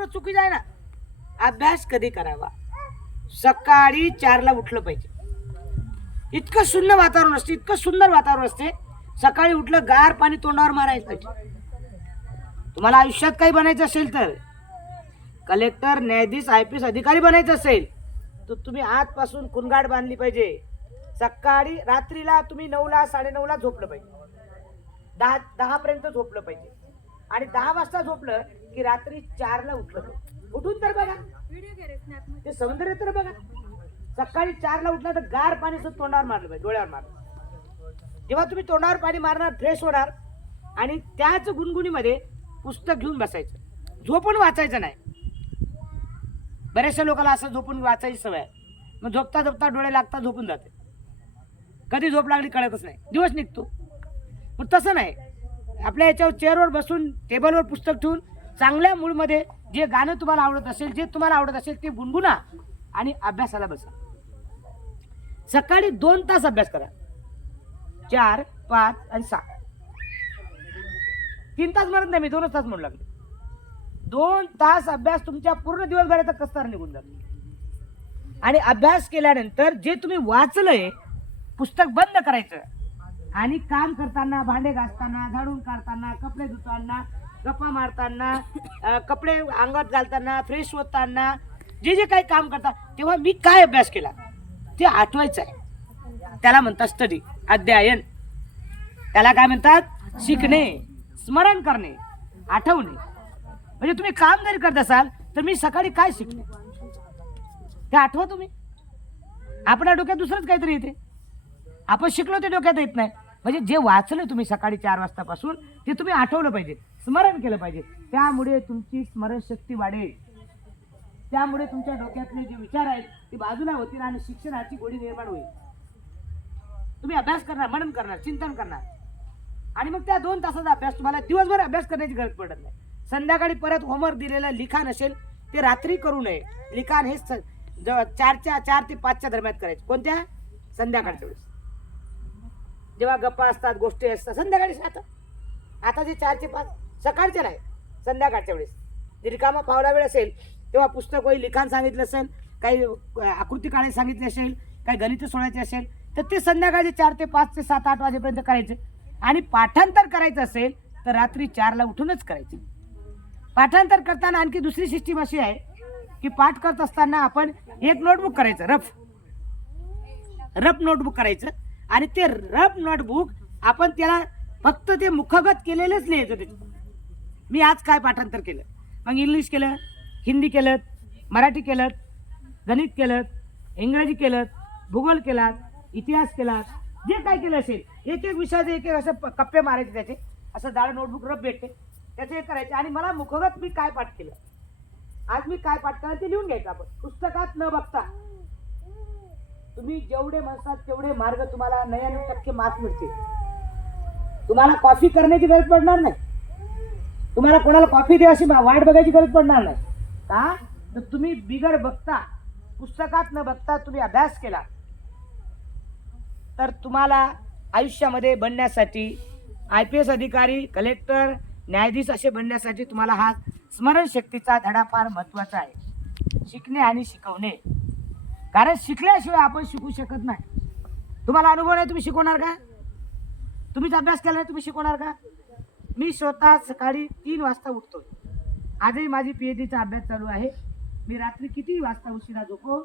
सर्व चुकीचं आहे ना. अभ्यास कधी करावा? सकाळी 4ला उठलं पाहिजे. इतकं सुंदर वातावरण असते, इतकं सुंदर वातावरण असते. सकाळी उठलं गार पाणी तोंडावर मारायचं पाहिजे. तुम्हाला आयुष्यात काही बनायचं असेल तर, कलेक्टर, न्यायाधीश, IPS अधिकारी बनायचं असेल तर तुम्ही आजपासून कुणगाड बांधली पाहिजे. सकाळी रात्रीला तुम्ही 9ला 9:30ला झोपलं पाहिजे. 10 पर्यंत झोपलं पाहिजे. आणि 10 वाजता झोपलं की रात्री 4ला उठलं पाहिजे. उठून तर बघा, ते सौंदर्य तर बघा. सकाळी 4ला उठलं तर गार पाणी तोंडावर मारलं पाहिजे, डोळ्यावर मारलं. जेव्हा तुम्ही तोंडावर पाणी मारणार, फ्रेश होणार आणि त्याच गुणगुणीमध्ये पुस्तक घेऊन बसायचं. झोपून वाचायचं नाही. बऱ्याचशा लोकांना असं झोपून वाचायची सवय आहे. मग झोपता झोपता डोळे लागतात, झोपून जाते. कधी झोप लागली कळतच नाही, दिवस निघतो. पण तसं नाही. आपल्या याच्यावर चेअरवर बसून टेबलवर पुस्तक ठेवून चांगल्या मूडमध्ये जे गाणं तुम्हाला आवडत असेल, जे तुम्हाला आवडत असेल ते गुणगुणा आणि अभ्यासाला बसा. सकाळी 2 तास अभ्यास करा. 4, 5 आणि 6. 3 तास म्हणत नाही मी, 2 तास म्हणू लागले. 2 तास अभ्यास तुमच्या पूर्ण दिवसभराचा कस्तार निघून जातो. आणि अभ्यास केल्यानंतर जे तुम्ही वाचलंय पुस्तक बंद करायचं आणि काम करताना, भांडे घासताना, झाडून काढताना, कपडे धुताना, गप्पा मारताना, कपडे अंगात घालताना, फ्रेश होताना, जे जे काही काम करता तेव्हा मी काय अभ्यास केला ते आठवायचं आहे. त्याला म्हणतात स्टडी, अध्ययन. त्याला काय म्हणतात? शिकणे, स्मरण करणे, आठवणे. म्हणजे तुम्ही काम जरी करत असाल तर मी सकाळी काय शिकले ते आठवा तुम्ही. आपल्या डोक्यात दुसरंच काहीतरी येते, आपण शिकलो ते डोक्यात येत नाही. म्हणजे जे वाचलं तुम्ही सकाळी 4 वाजतापासून ते तुम्ही आठवलं पाहिजे, स्मरण केलं पाहिजे. त्यामुळे तुमची स्मरणशक्ती वाढेल. त्यामुळे तुमच्या डोक्यातले जे विचार आहेत ते बाजूला होतील आणि शिक्षणाची गोडी निर्माण होईल. तुम्ही अभ्यास करणार, मनन करणार, चिंतन करणार आणि मग त्या 2 तासाचा अभ्यास तुम्हाला दिवसभर अभ्यास करण्याची गरज पडत नाही. संध्याकाळी परत होमवर्क दिलेलं लिखाण असेल ते रात्री करू नये. लिखाण हे 4 ते 5च्या दरम्यान करायचे. कोणत्या? संध्याकाळच्या वेळेस, जेव्हा गप्पा असतात, गोष्टी असतात संध्याकाळी. आता जे 4 ते 5 सकाळच्या नाही, संध्याकाळच्या वेळेस जे रिकामा फावला वेळ असेल तेव्हा पुस्तक होईल, लिखाण सांगितलं असेल, काही आकृती काढायला सांगितली असेल, काही गणित सोडायचे असेल तर ते संध्याकाळचे 4 ते 5 ते 7, 8 वाजेपर्यंत करायचे. आणि पाठांतर करायचं असेल तर रात्री 4ला उठूनच करायचे. पाठांतर करताना आणखी दुसरी सिस्टीम अशी आहे की पाठ करत असताना आपण एक नोटबुक करायचं, रफ नोटबुक करायचं आणि ते रफ नोटबुक आपण त्याला फक्त ते मुखगत केलेलंच लिहायचं. त्याच्यात मी आज काय पाठांतर केलं, मग इंग्लिश केलं, हिंदी केलं, मराठी केलं, गणित केलं, इंग्रजी केलं, भूगोल केला, इतिहास केला, जे काय केलं असेल एक एक विषयाचे एक एक असं कप्पे मारायचे. त्याचे असं जाड नोटबुक रफ भेटते, त्याचे हे करायचे. आणि मला मुखगत मी काय पाठ केलं, आज मी काय पाठ केलं ते लिहून घ्यायचं. आपण पुस्तकात न बघता तुम्ही जेवढे म्हणतात तेवढे मार्ग तुम्हाला 99% मार्क मिळतील. तुम्हाला कॉफी करण्याची गरज पडणार नाही. तुम्हाला कोणाला कॉफी दे अशी वाट बघायची गरज पडणार नाही. का तर तुम्ही बिगर बघता, पुस्तकात न बघता तुम्ही अभ्यास केला तर तुम्हाला आयुष्यामध्ये बनण्यासाठी, IPS अधिकारी, कलेक्टर, न्यायाधीश असे बनण्यासाठी तुम्हाला हा स्मरणशक्तीचा धडा फार महत्त्वाचा आहे. शिकणे आणि शिकवणे. कारण शिकल्याशिवाय आपण शिकू शकत नाही. तुम्हाला अनुभव नाही, तुम्ही शिकवणार का? तुम्हीच अभ्यास केला नाही, तुम्ही शिकवणार का? मी स्वतः सकाळी 3 वाजता उठतो. आजही माझी PhDचा अभ्यास चालू आहे. मी रात्री किती वाजता उशिरा झोपो